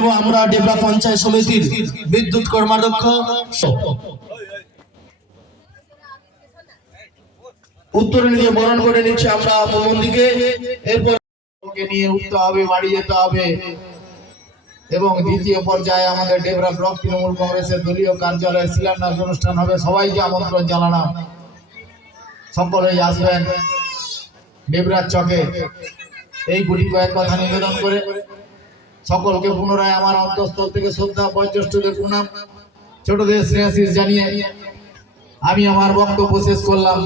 নেব আমরা ডেবরা পঞ্চায়েত সমিতির বিদ্যুৎ কর্মাধ্যক্ষ উত্তরণী দিয়ে বরণ করে নিচ্ছে আমরা মন্দিকে। এরপর নিয়ে উঠতে হবে, বাড়ি যেতে হবে। এবং দ্বিতীয় পর্যায়ে আমাদের ডেবরা ব্লক তৃণমূল কংগ্রেসের দলীয় কার্যালয়ে শিলান্যাস অনুষ্ঠান হবে। সবাইকে আমন্ত্রণ জানালাম, সকলেই আসবেন ডেবরার চকে। এই গুটি কয়েক কথা নিবেদন করে সকলকে পুনরায় আমার অন্তঃস্থল থেকে শ্রদ্ধা, বয়োজ্যেষ্ঠদের প্রণাম, ছোটদের স্নেহাশিস জানিয়ে আমি আমার বক্তব্য শেষ করলাম।